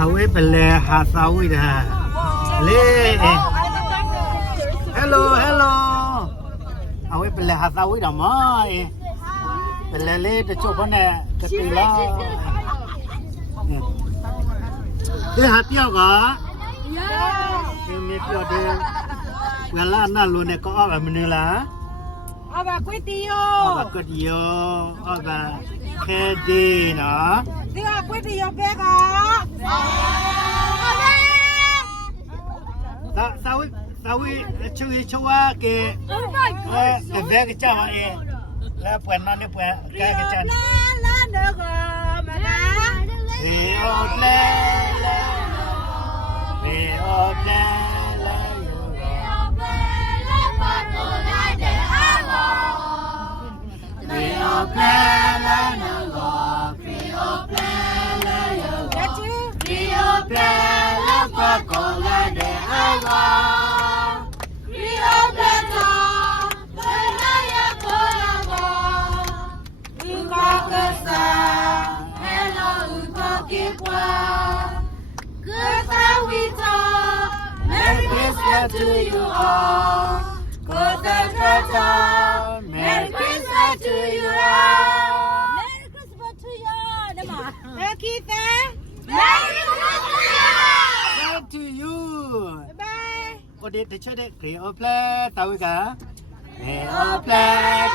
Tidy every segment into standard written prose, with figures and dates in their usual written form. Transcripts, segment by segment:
Awe bele hasawi dah. Le. Hello. Awe bele hasawi dah mai. Bele le de coba ne ketila. Dia hati apa? Ini dia de. Wala na lu ne ko apa menela? Apa kuih tiyo? Apa kedi na? Dia kuih tiyo beka. Sawi chui chua ke vek cha ma e la puen na ne puen ka ke cha La no go mana. e o ple e o ple la yo e o ple la no go e o ple la yo e o ple la pa ko la de agua Merry Christmas to you all. Merry Christmas to you all. Merry Christmas to you. Nama. Kita. Merry Christmas. Thank to you. Bye. Có đi chơi đấy, kể ô ple, tao cả. Kể ô ple,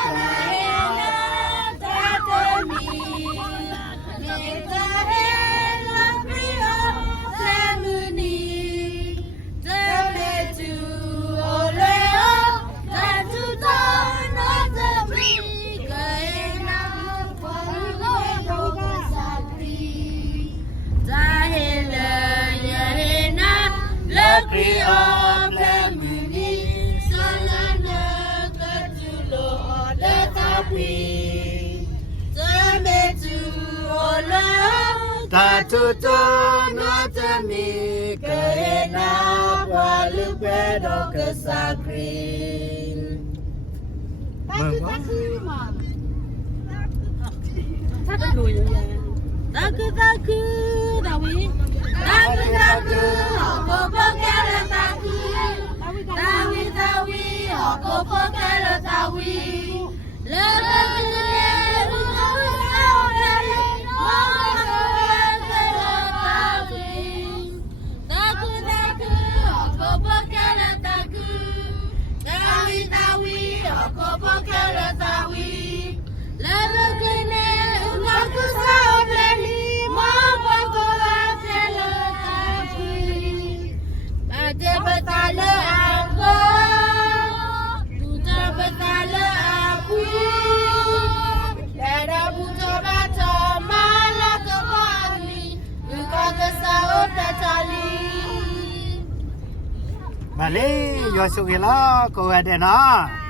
ta tu tu no te mi ke na wa lu pe do ke sa green Taku, Dawi. Taku, Okopo kere taku. Dawi, Okopo kere tawi. Vale, yo soy la coadena.